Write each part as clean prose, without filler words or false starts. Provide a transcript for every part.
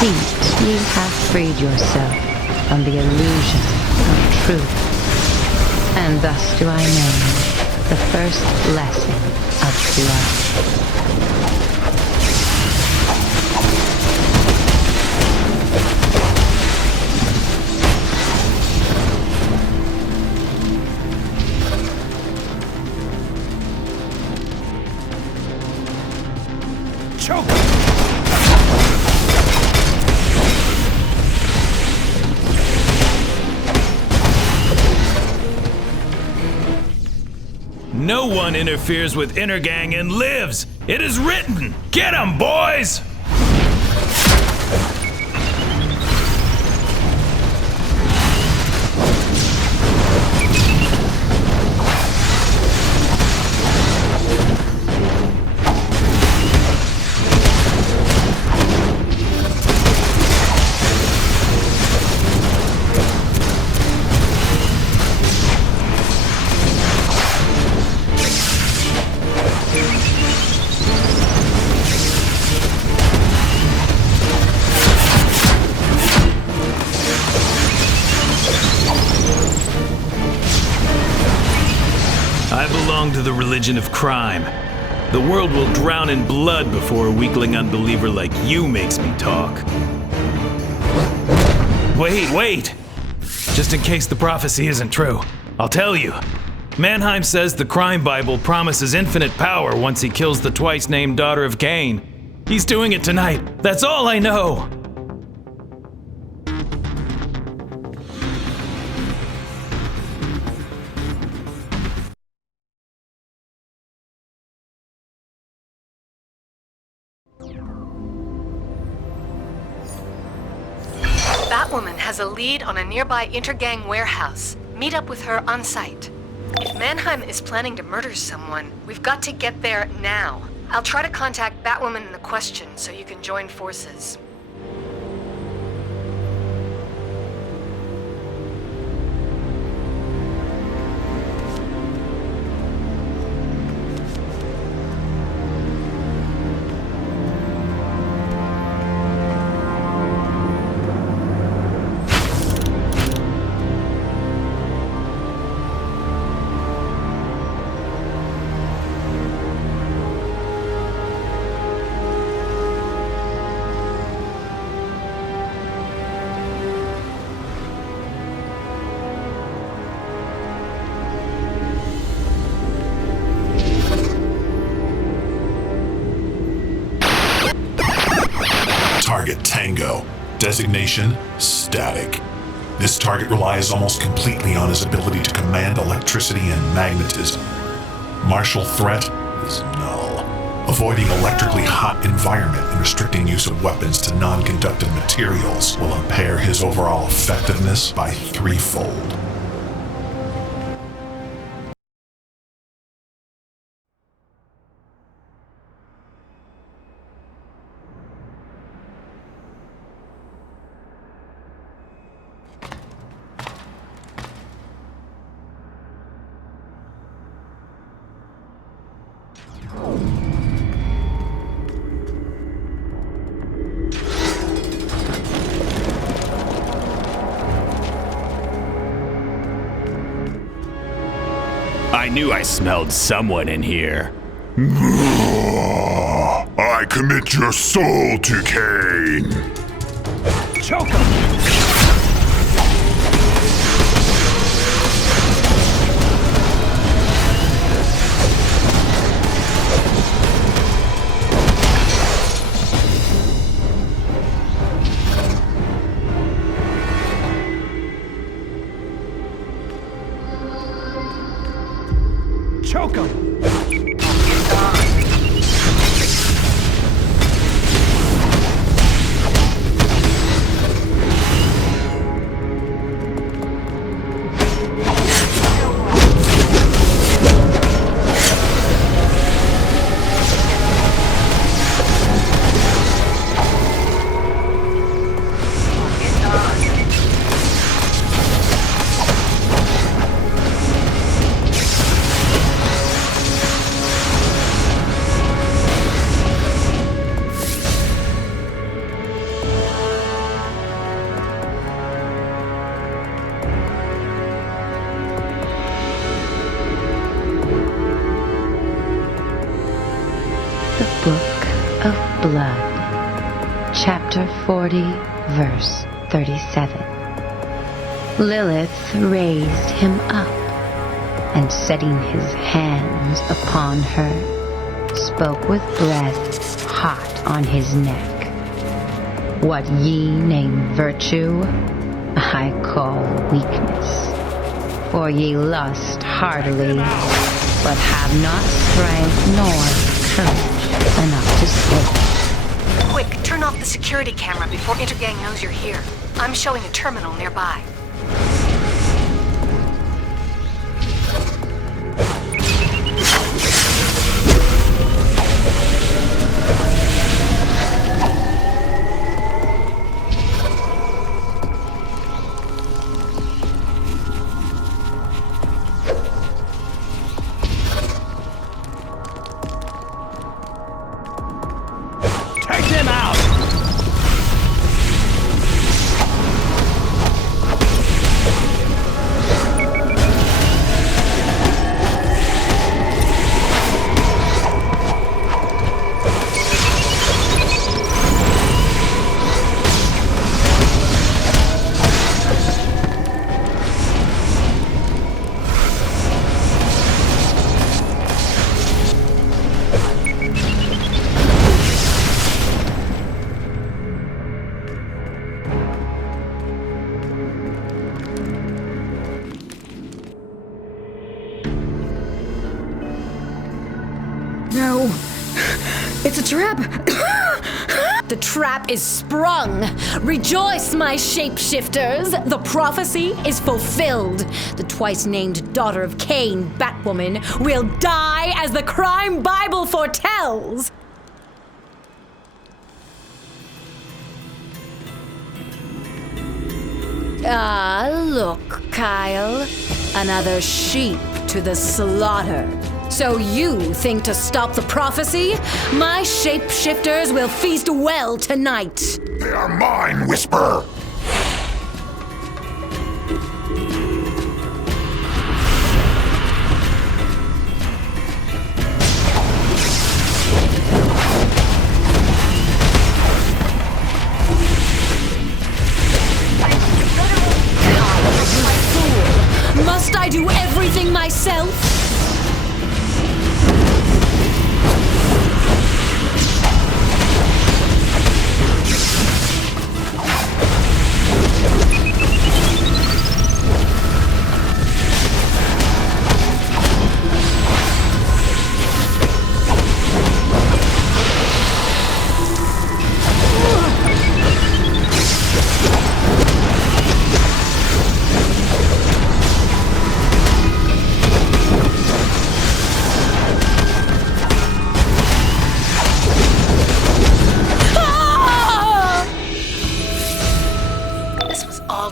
deceit, ye have freed yourself from the illusion of truth. And thus do I name the first lesson of love. No one interferes with Intergang and lives! It is written! Get 'em, boys! I belong to the religion of crime. The world will drown in blood before a weakling unbeliever like you makes me talk. Wait! Just in case the prophecy isn't true, I'll tell you. Mannheim says the crime Bible promises infinite power once he kills the twice-named daughter of Cain. He's doing it tonight. That's all I know. Batwoman has a lead on a nearby Intergang warehouse. Meet up with her on site. If Mannheim is planning to murder someone, we've got to get there now. I'll try to contact Batwoman in the question so you can join forces. Target Tango. Designation static. This target relies almost completely on his ability to command electricity and magnetism. Martial threat is null. Avoiding electrically hot environment and restricting use of weapons to non-conductive materials will impair his overall effectiveness by threefold. I knew I smelled someone in here. I commit your soul to Cain. Choke him! Choke him! chapter 40, verse 37. Lilith raised him up, and setting his hands upon her, spoke with breath hot on his neck. What ye name virtue, I call weakness. For ye lust heartily, but have not strength nor courage enough to stay. Quick, turn off the security camera before Intergang knows you're here. I'm showing a terminal nearby. No. It's a trap. The trap is sprung. Rejoice, my shapeshifters. The prophecy is fulfilled. The twice-named daughter of Cain, Batwoman, will die as the crime Bible foretells. Ah, look, Kyle. Another sheep to the slaughter. So you think to stop the prophecy? My shapeshifters will feast well tonight. They are mine, Whisper! Must I do everything myself?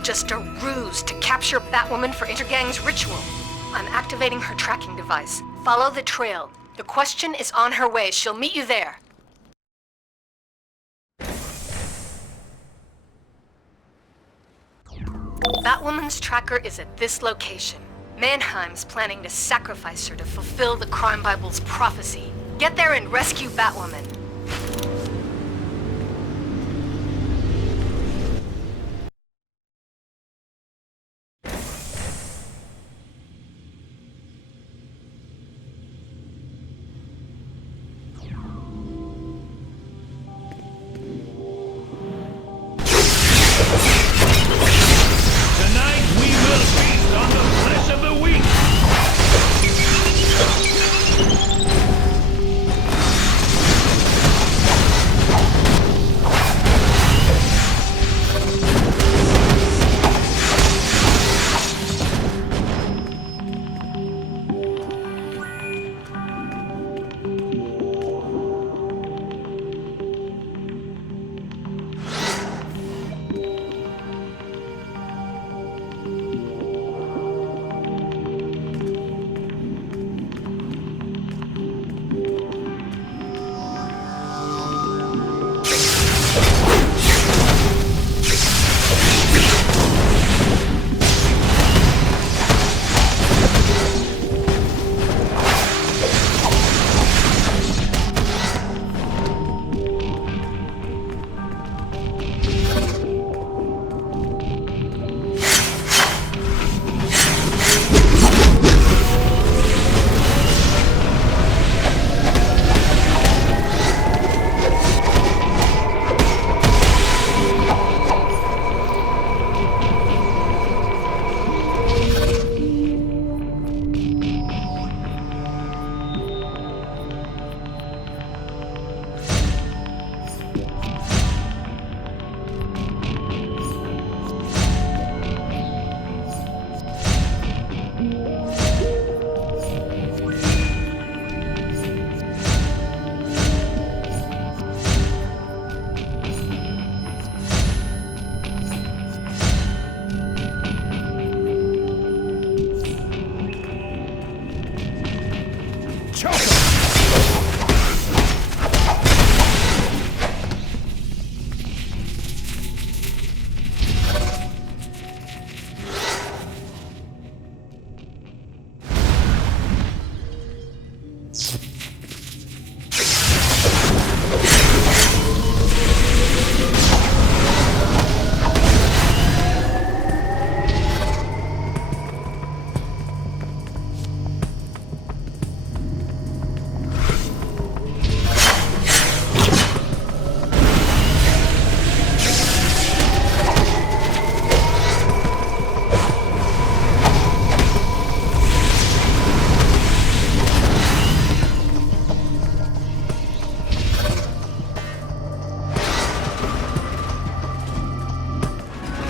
Just a ruse to capture Batwoman for Intergang's ritual. I'm activating her tracking device. Follow the trail. The question is on her way. She'll meet you there. Batwoman's tracker is at this location. Mannheim's planning to sacrifice her to fulfill the Crime Bible's prophecy. Get there and rescue Batwoman.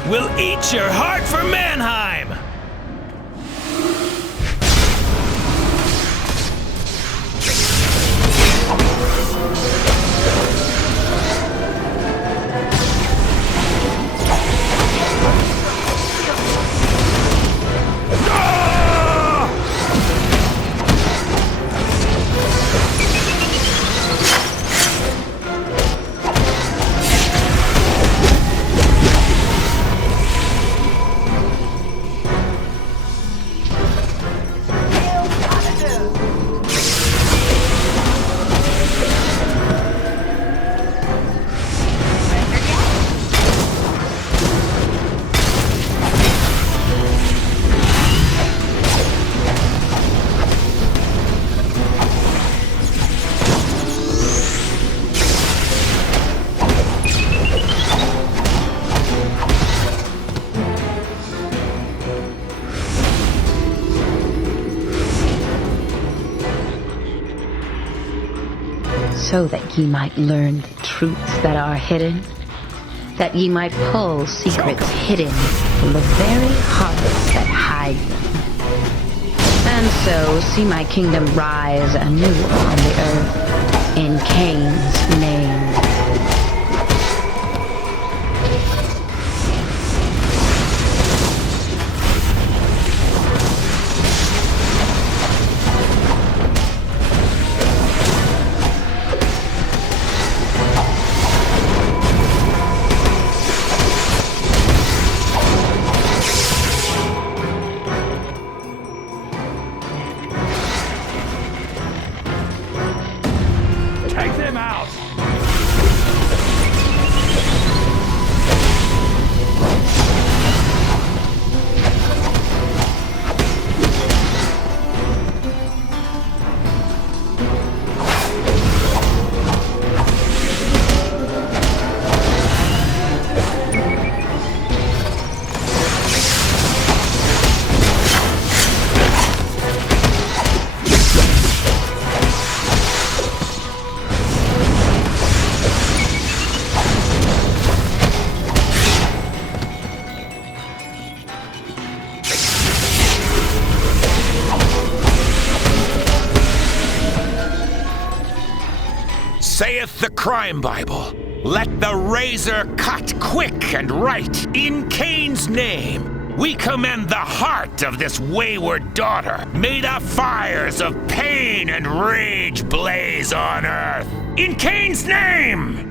will eat your heart for Mannheim! So that ye might learn the truths that are hidden, that ye might pull secrets hidden from the very hearts that hide them, and so see my kingdom rise anew on the earth in Cain's name. Saith the Crime Bible, let the razor cut quick and right. In Cain's name, we commend the heart of this wayward daughter. May the fires of pain and rage blaze on earth. In Cain's name!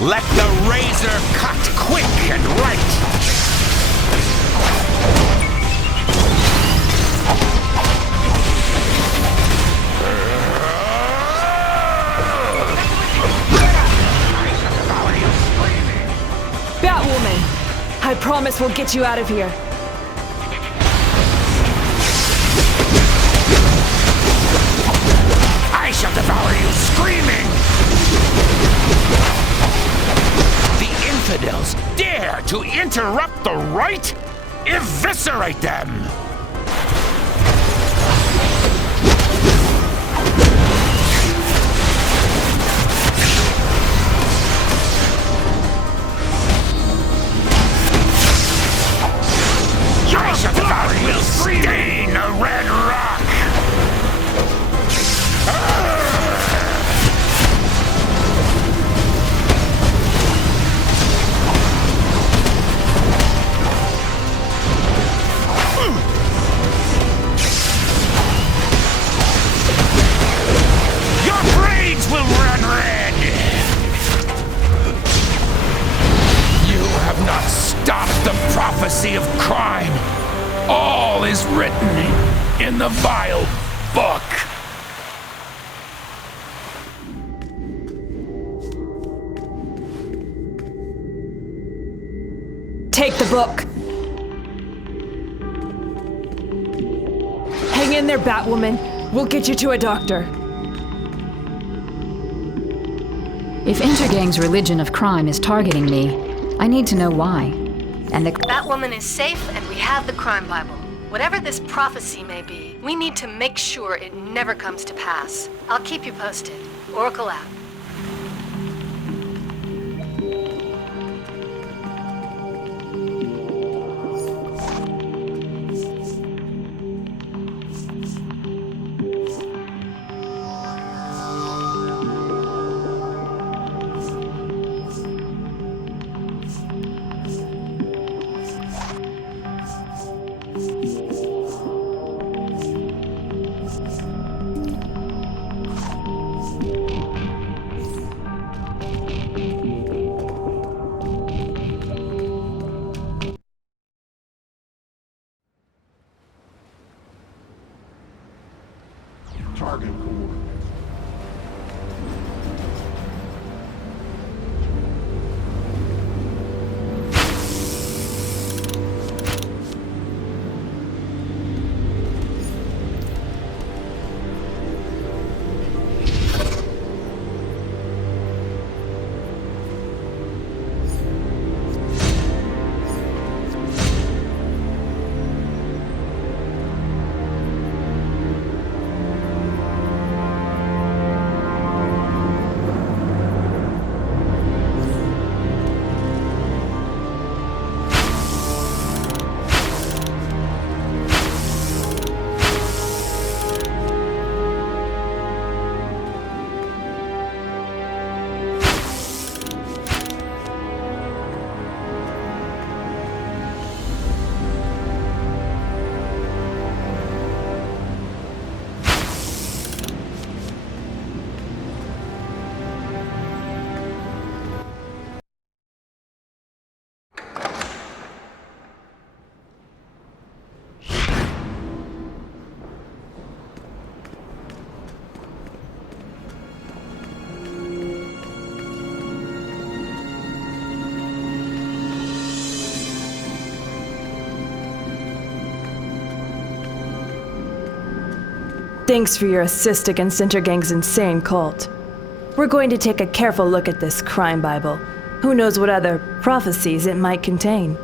Let the razor cut quick and right. Batwoman, I promise we'll get you out of here. I shall devour you screaming! The infidels dare to interrupt the right? Eviscerate them! I shall devour you, stain a red rock! Your brains will run red! You have not stopped the prophecy of crime. All is written in the vile book. Take the book. Hang in there, Batwoman. We'll get you to a doctor. If Intergang's religion of crime is targeting me, I need to know why. And the Batwoman is safe, and we have the Crime Bible. Whatever this prophecy may be, we need to make sure it never comes to pass. I'll keep you posted. Oracle out. Target coordinates. Thanks for your assist against Intergang's insane cult. We're going to take a careful look at this crime Bible. Who knows what other prophecies it might contain.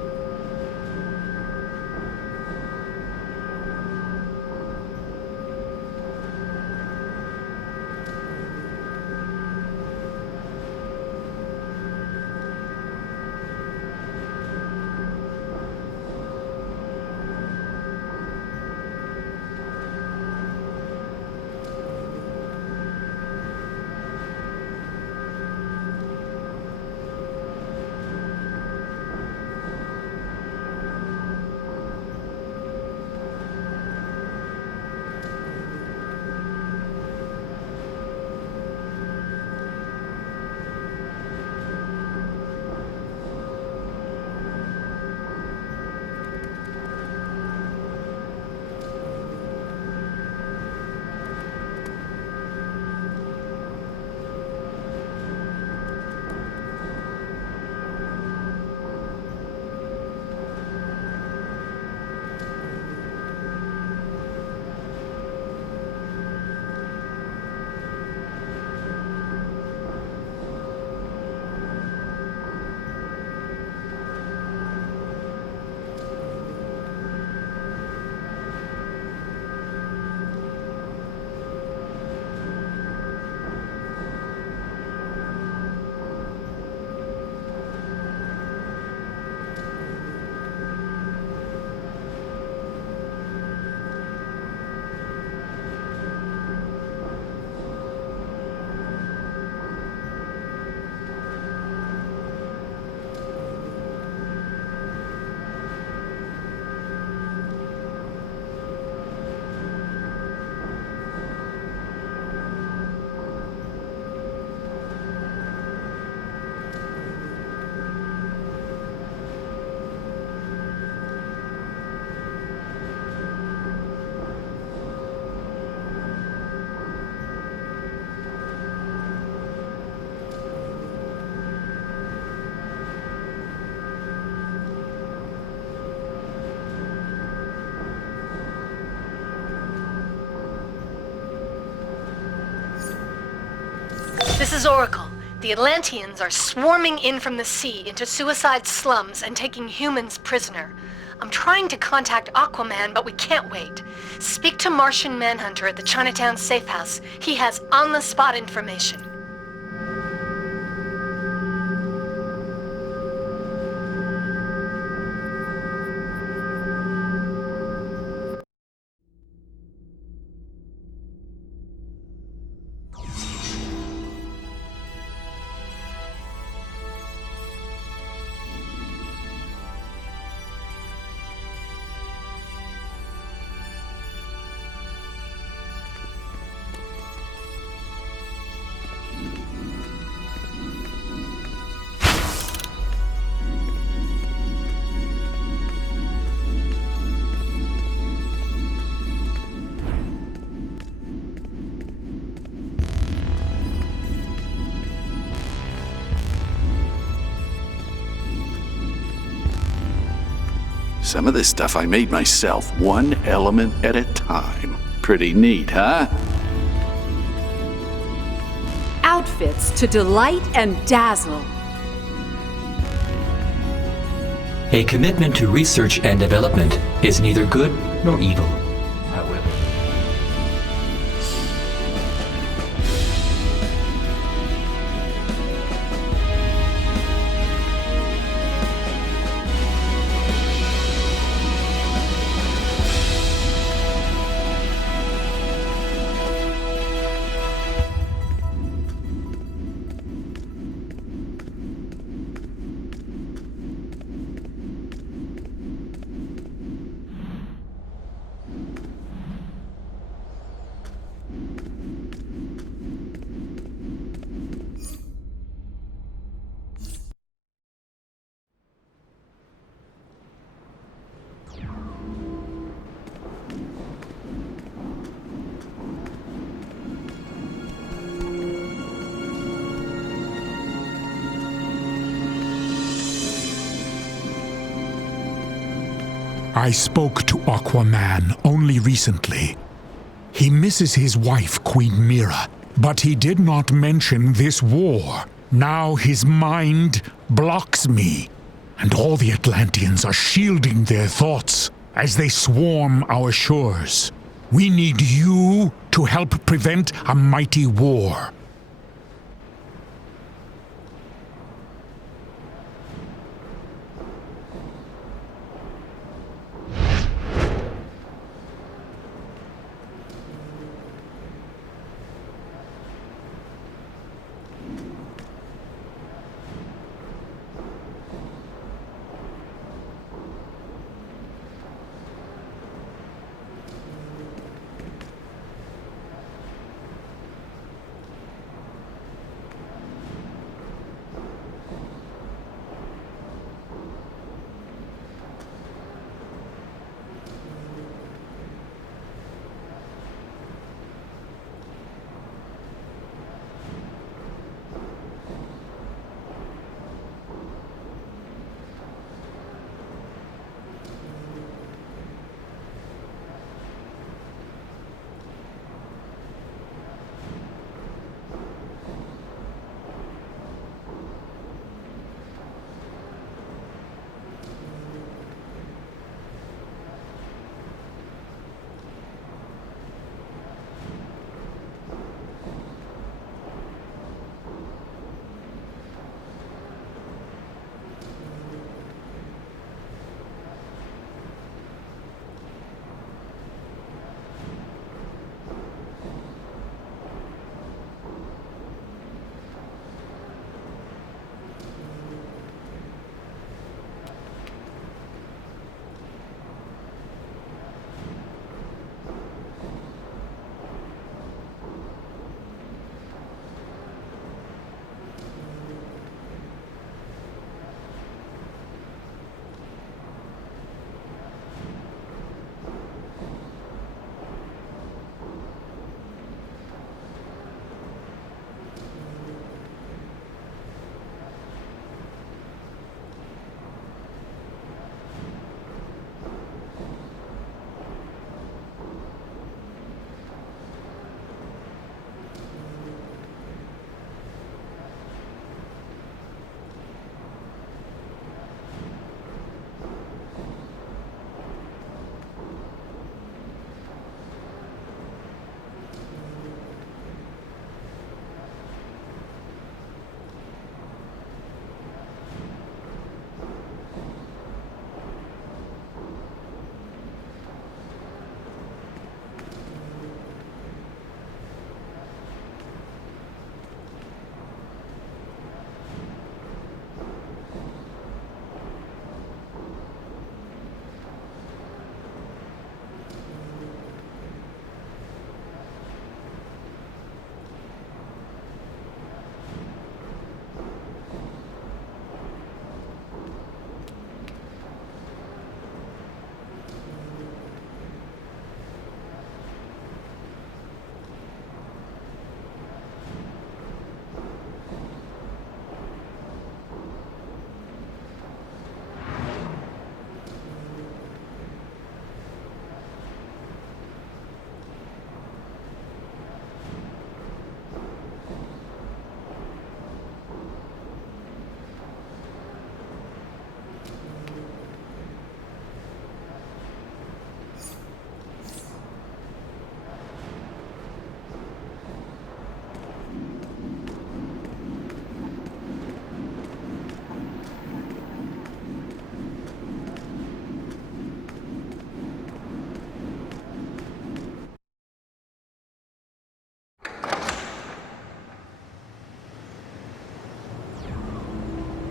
This is Oracle. The Atlanteans are swarming in from the sea into suicide slums and taking humans prisoner. I'm trying to contact Aquaman, but we can't wait. Speak to Martian Manhunter at the Chinatown safe house. He has on-the-spot information. Some of this stuff I made myself, one element at a time. Pretty neat, huh? Outfits to delight and dazzle. A commitment to research and development is neither good nor evil. I spoke to Aquaman only recently. He misses his wife, Queen Mira, but he did not mention this war. Now his mind blocks me, and all the Atlanteans are shielding their thoughts as they swarm our shores. We need you to help prevent a mighty war.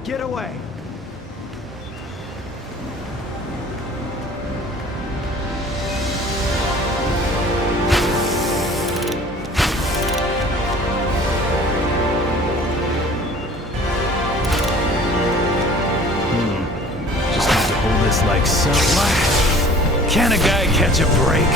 Get away! Just have to hold this like so. Can a guy catch a break?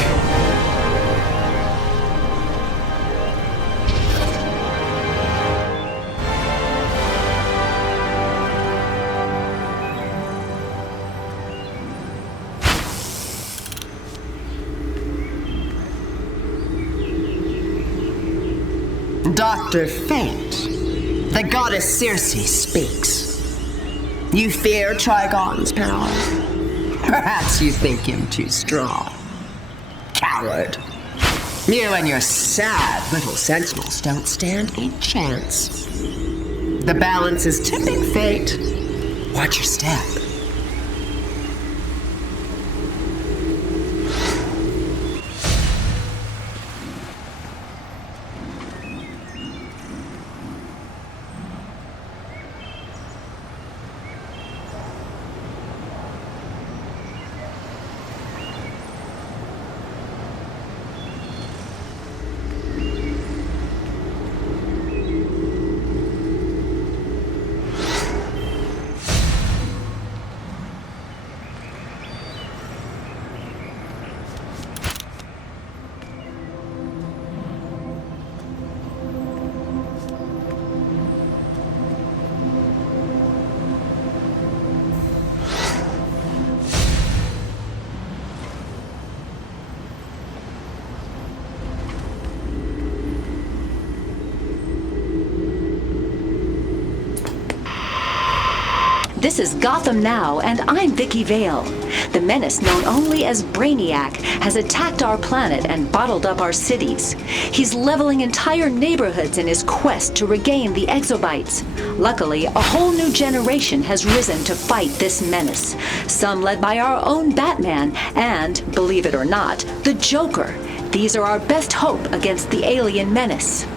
Dr. Fate, the goddess Circe speaks. You fear Trigon's power? Perhaps you think him too strong. Coward. You and your sad little sentinels don't stand a chance. The balance is tipping, Fate. Watch your step. This is Gotham Now, and I'm Vicky Vale. The menace known only as Brainiac has attacked our planet and bottled up our cities. He's leveling entire neighborhoods in his quest to regain the exobytes. Luckily, a whole new generation has risen to fight this menace. Some led by our own Batman and, believe it or not, the Joker. These are our best hope against the alien menace.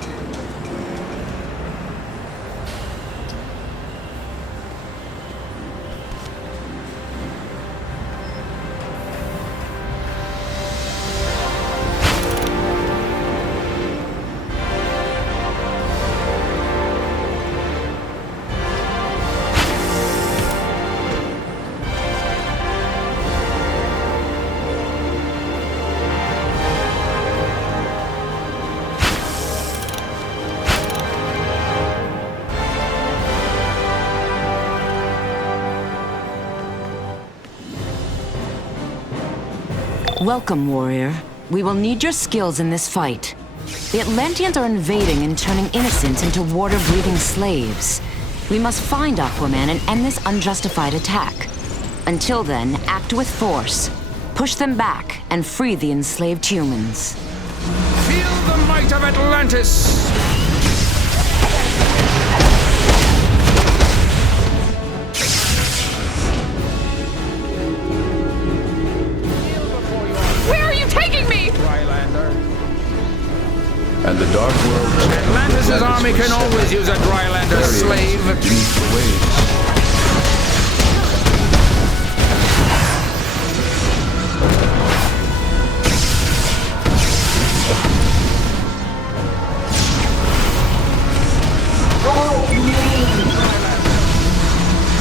Welcome, warrior. We will need your skills in this fight. The Atlanteans are invading and turning innocents into water-breathing slaves. We must find Aquaman and end this unjustified attack. Until then, act with force. Push them back and free the enslaved humans. Feel the might of Atlantis! Where are you taking me? And the Dark World... Atlantis' army can always use a Drylander slave.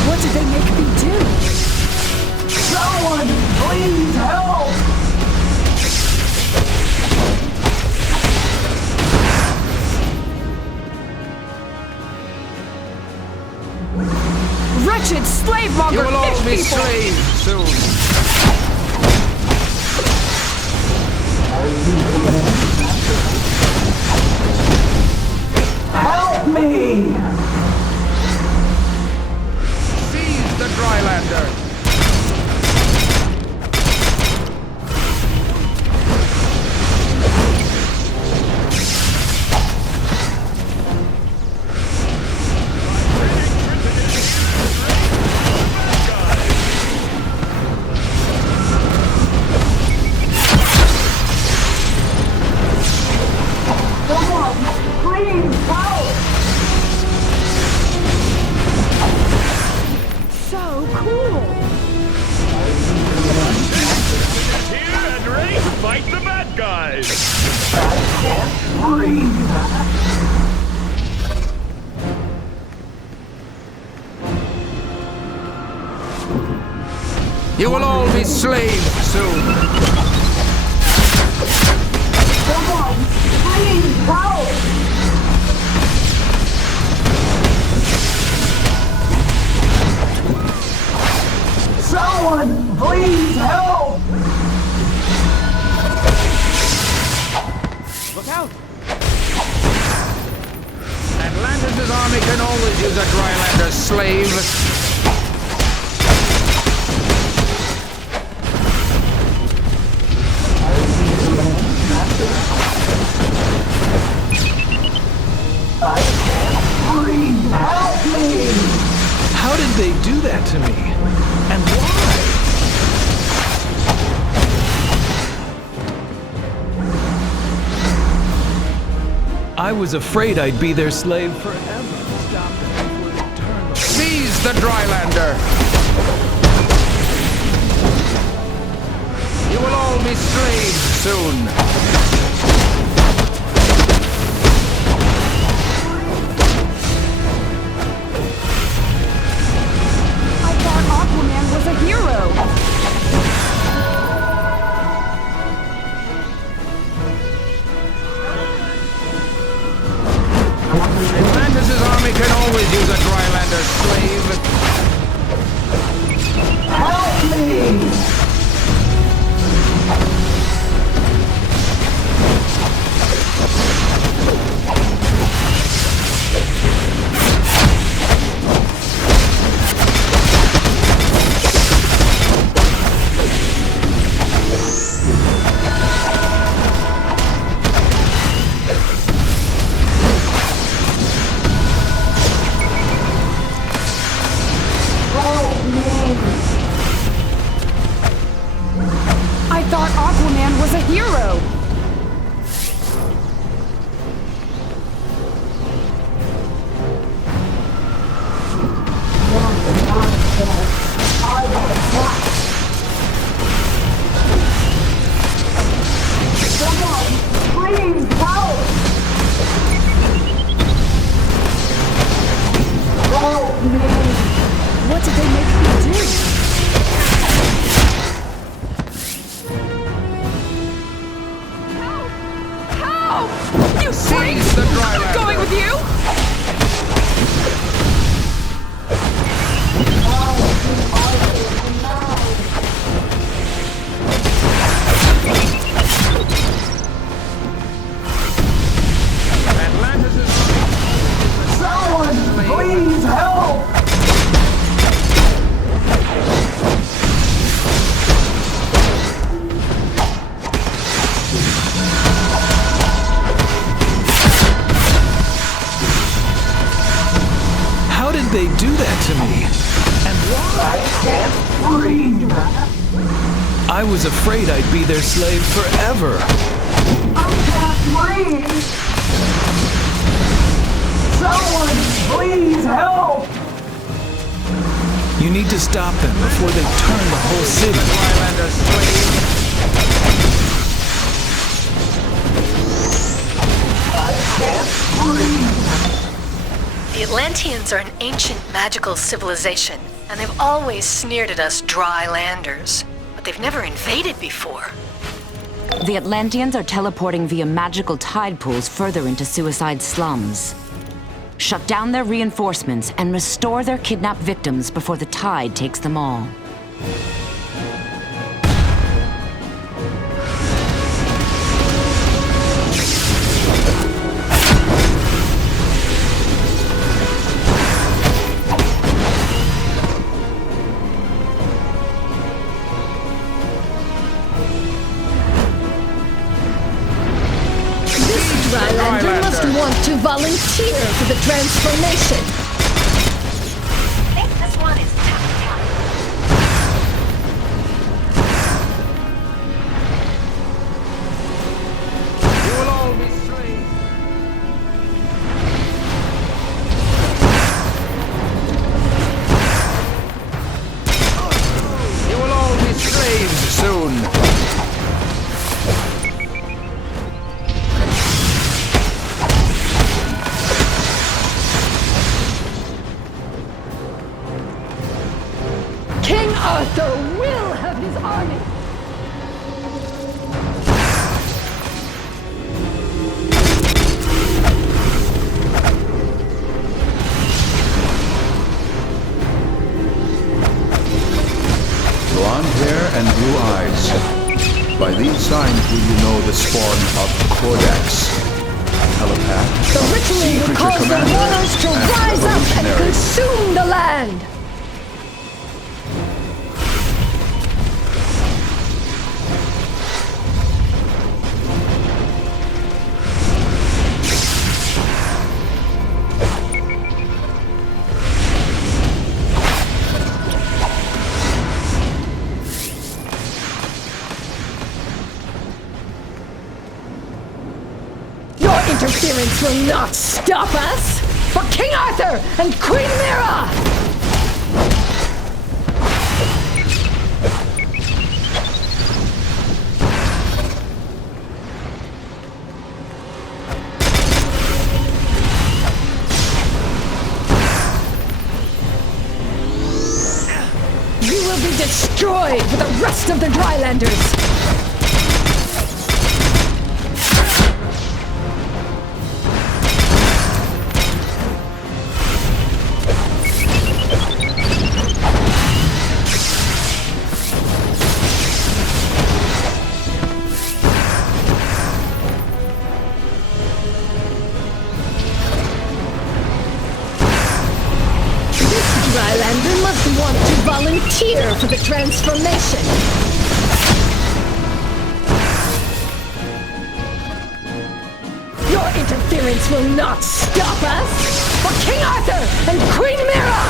What did they make me do? Someone, please help! Wretched slave monger! You will all fish be people. slaves soon. Help me! Seize the Drylander. Someone, please help! so cool. Here and ready to fight the bad guys. You will all be slaves soon. Someone, please help! Someone, please help! Look out! Atlantis' army can always use a Drylander slave. I can't breathe! Help me! How did they do that to me? And why? I was afraid I'd be their slave forever. Stop them before they turn. Seize the Drylander! You will all be slaves soon. Aquaman was a hero! Atlantis' army can always use a Drylander slave. Help me! I thought Aquaman was a hero! Someone, please help! Help me! What did they make me do? Help! You freak! Seize the Drylander! I'm going with you! Atlantis' Someone, please help! How did they do that to me? And why? I can't breathe! I was afraid I'd be their slave forever. I can't breathe! Someone, please help! You need to stop them before they turn the whole city. Drylander slave. I can't breathe! The Atlanteans are an ancient magical civilization, and they've always sneered at us dry landers. But they've never invaded before. The Atlanteans are teleporting via magical tide pools further into suicide slums. Shut down their reinforcements and restore their kidnapped victims before the tide takes them all. Drylander must want to volunteer for the transformation. I think this one is You will all be slaves. Codex. Telepath. The ritual will cause the waters to rise up and consume the land! Interference will not stop us! For King Arthur and Queen Mira! You will be destroyed for the rest of the Drylanders! Drylander must want to volunteer for the transformation. Your interference will not stop us! For King Arthur and Queen Mira!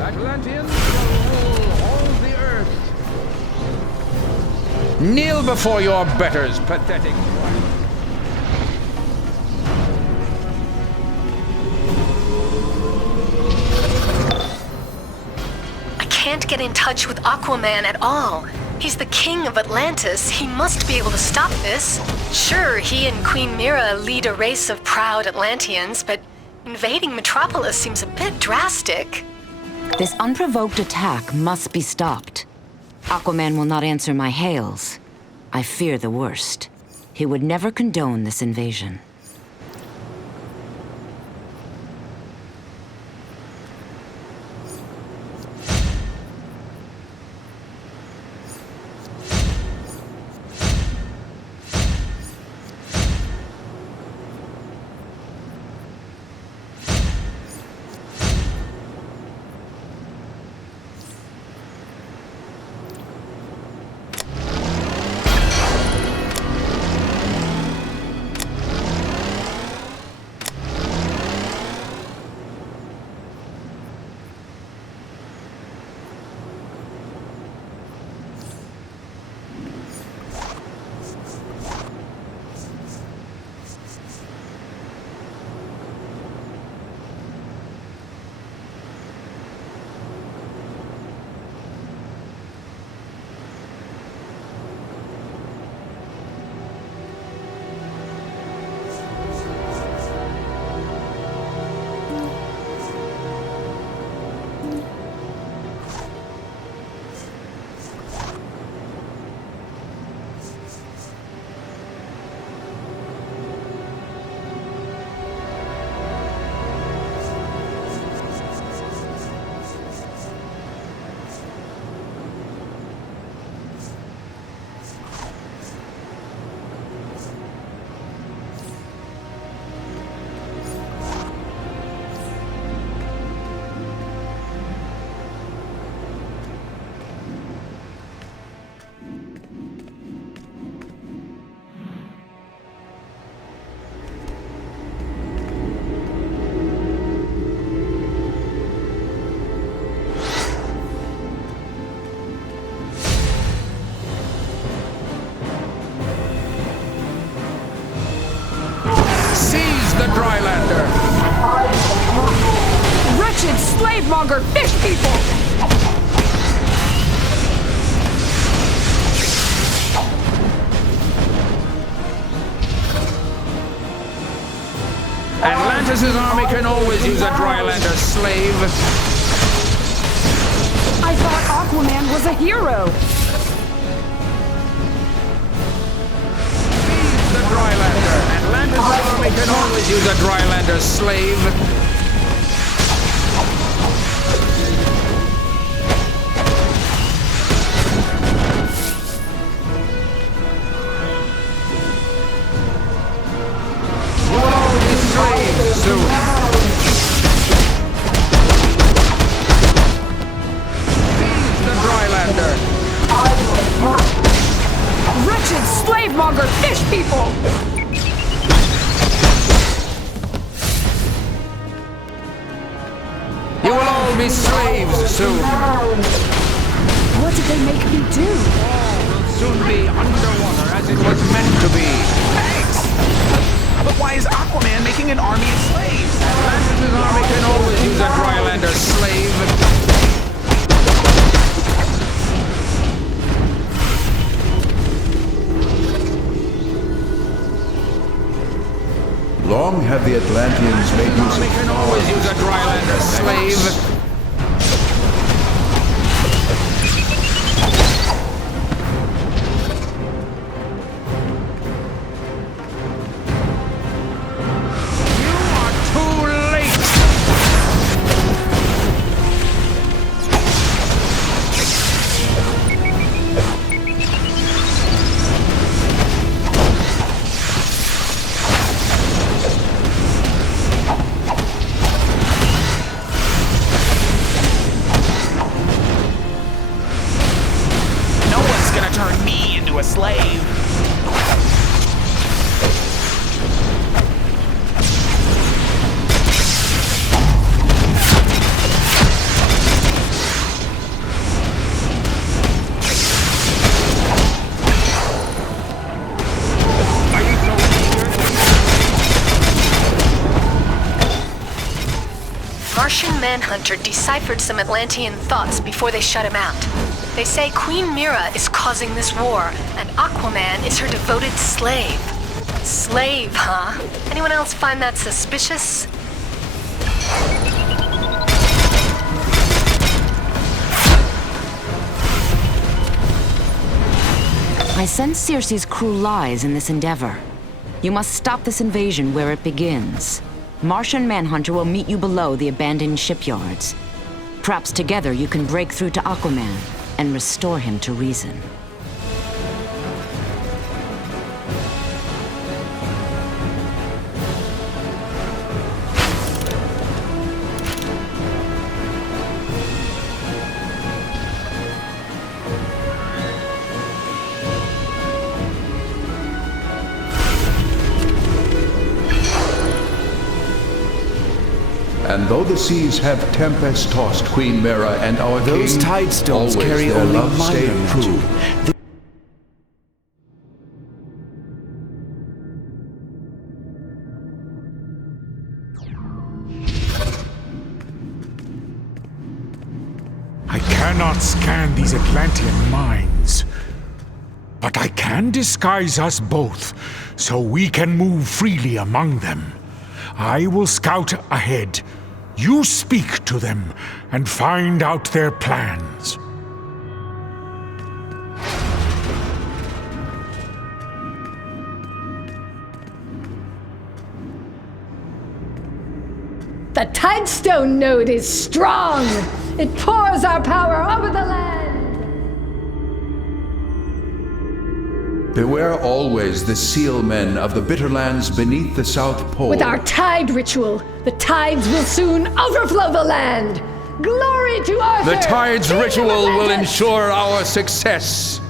Atlanteans shall rule all the earth. Kneel before your betters, pathetic one. I can't get in touch with Aquaman at all. He's the king of Atlantis. He must be able to stop this. Sure, he and Queen Mira lead a race of proud Atlanteans, but invading Metropolis seems a bit drastic. This unprovoked attack must be stopped. Aquaman will not answer my hails. I fear the worst. He would never condone this invasion. Wretched slave-monger fish people! Atlantis' army can always use a Drylander slave. I thought Aquaman was a hero! The Drylander. Atlantis' army can always use a Drylander slave. Wretched slave-monger fish people! You will all be slaves soon. What did they make me do? All will soon be underwater as it was meant to be. Thanks! But why is Aquaman making an army of slaves? Atlantis' army can always use a Drylander slave. Long have the Atlanteans made use of... We can always use a Drylander slave. You are too late! Turn me into a slave. Martian Manhunter deciphered some Atlantean thoughts before they shut him out. They say Queen Mira is causing this war, and Aquaman is her devoted slave. Slave, huh? Anyone else find that suspicious? I sense Circe's crew lies in this endeavor. You must stop this invasion where it begins. Martian Manhunter will meet you below the abandoned shipyards. Perhaps together you can break through to Aquaman and restore him to reason. And though the seas have tempest-tossed Queen Mira and our Those king, tide stones always carry their only love minor stayed magic. true. I cannot scan these Atlantean minds, but I can disguise us both so we can move freely among them. I will scout ahead. You speak to them and find out their plans. The Tidestone node is strong! It pours our power over the land! Beware always the seal men of the bitter lands beneath the South Pole. With our tide ritual, the tides will soon overflow the land! Glory to Arthur! The tides ritual will ensure our success.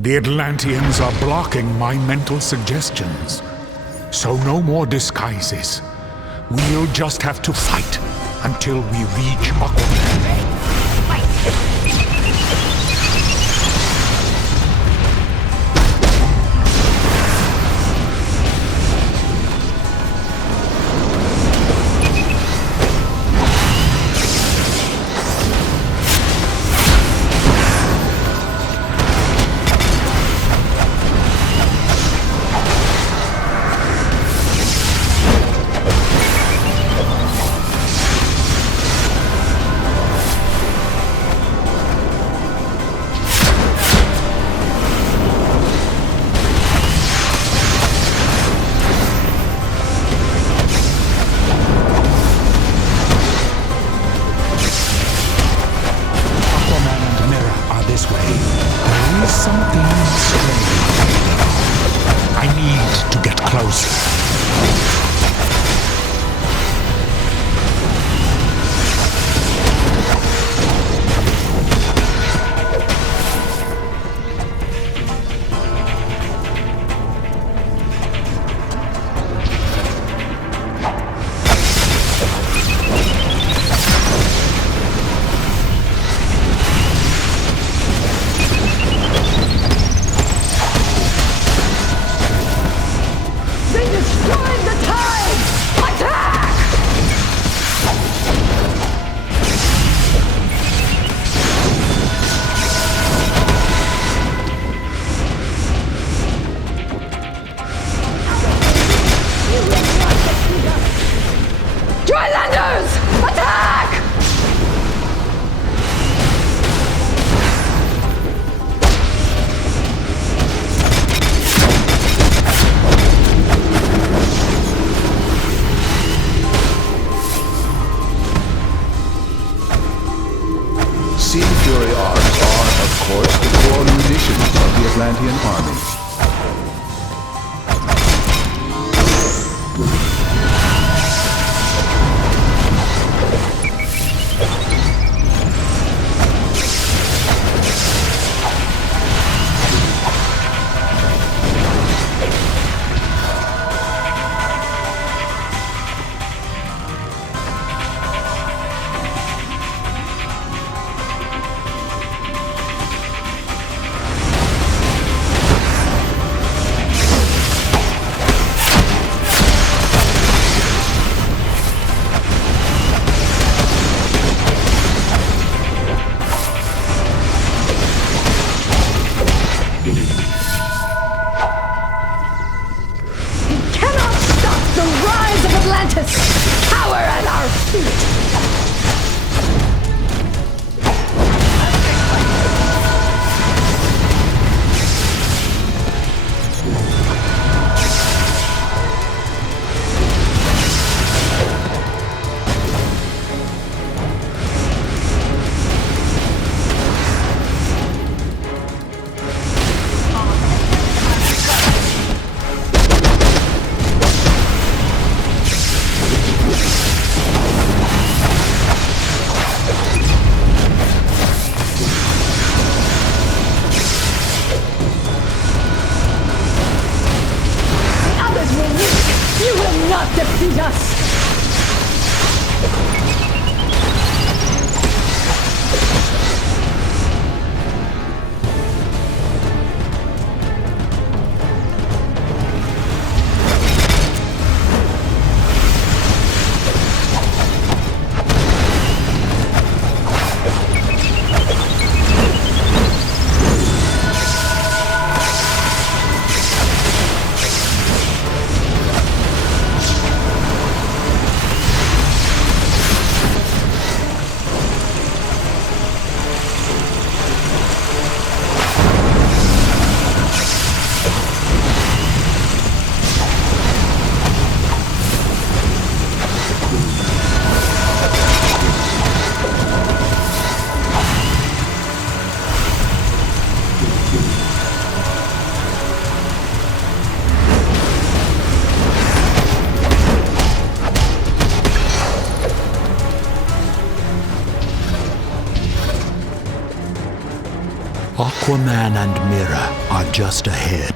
The Atlanteans are blocking my mental suggestions. So no more disguises. We'll just have to fight until we reach Aquaman. Atlantean army. Atlantis! Power at our feet! Defeat us! Aquaman and Mira are just ahead.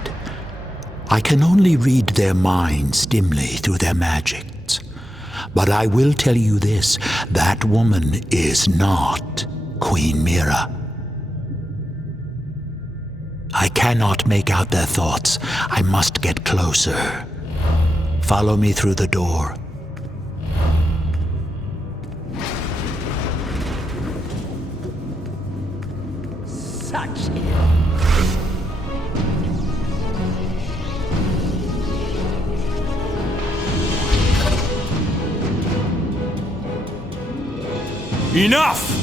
I can only read their minds dimly through their magics. But I will tell you this, that woman is not Queen Mira. I cannot make out their thoughts. I must get closer. Follow me through the door. Such Enough!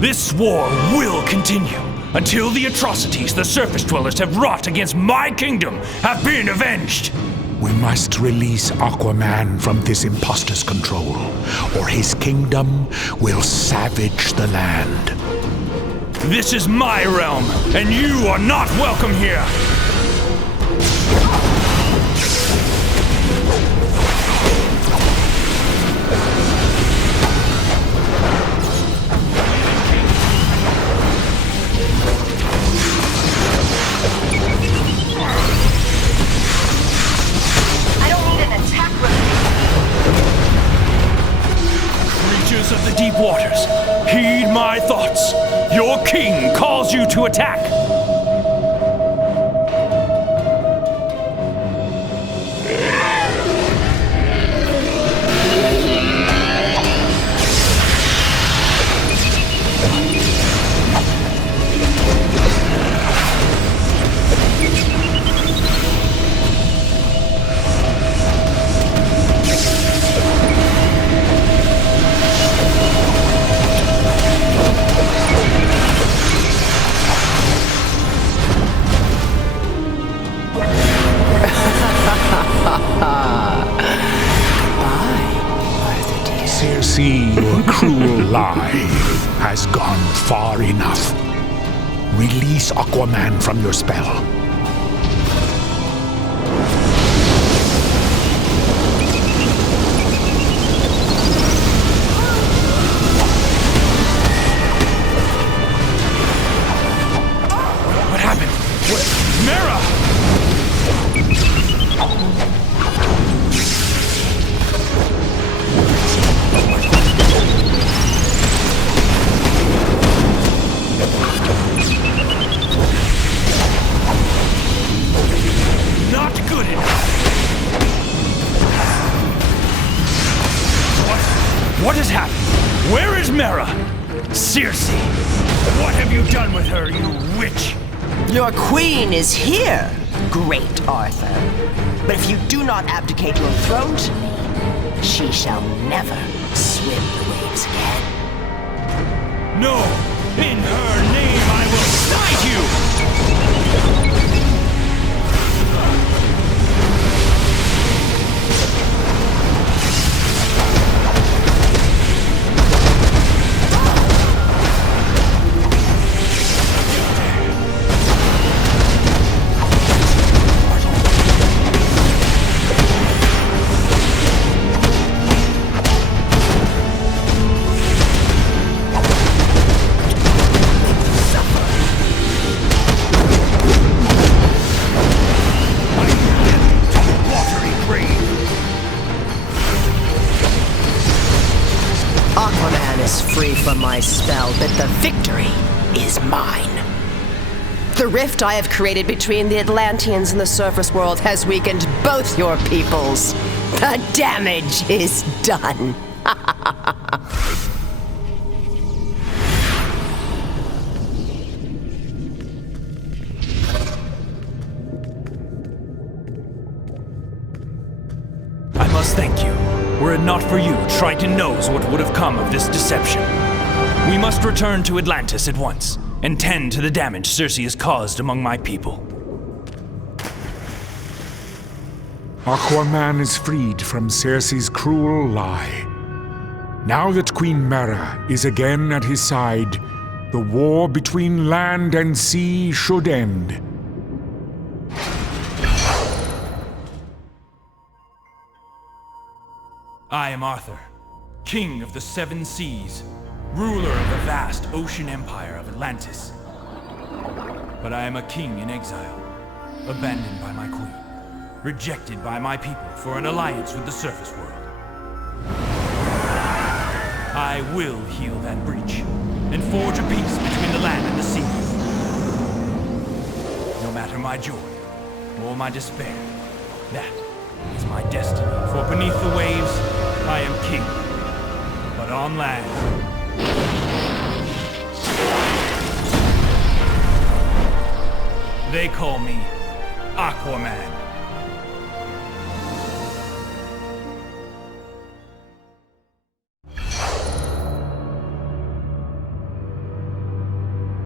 This war will continue until the atrocities the surface dwellers have wrought against my kingdom have been avenged. We must release Aquaman from this imposter's control, or his kingdom will savage the land. This is my realm, and you are not welcome here! Of the deep waters, heed my thoughts. Your king calls you to attack. Circe, your cruel lie has gone far enough. Release Aquaman from your spell. What happened? Mira! Not good enough. What has happened? Where is Mira? Circe, what have you done with her, you witch? Your queen is here, great Arthur. But if you do not abdicate your throne to me, she shall never swim the waves again. No! In her name I will smite you! Aquaman is free from my spell, but the victory is mine. The rift I have created between the Atlanteans and the surface world has weakened both your peoples. The damage is done. I must thank you. Were it not for you, Triton knows what would have come of this deception. We must return to Atlantis at once, and tend to the damage Circe has caused among my people. Aquaman is freed from Circe's cruel lie. Now that Queen Mera is again at his side, the war between land and sea should end. I am Arthur, King of the Seven Seas, ruler of the vast ocean empire of Atlantis. But I am a king in exile, abandoned by my queen, rejected by my people for an alliance with the surface world. I will heal that breach and forge a peace between the land and the sea. No matter my joy or my despair, that is my destiny. For beneath the waves, I am king. But on land, they call me Aquaman.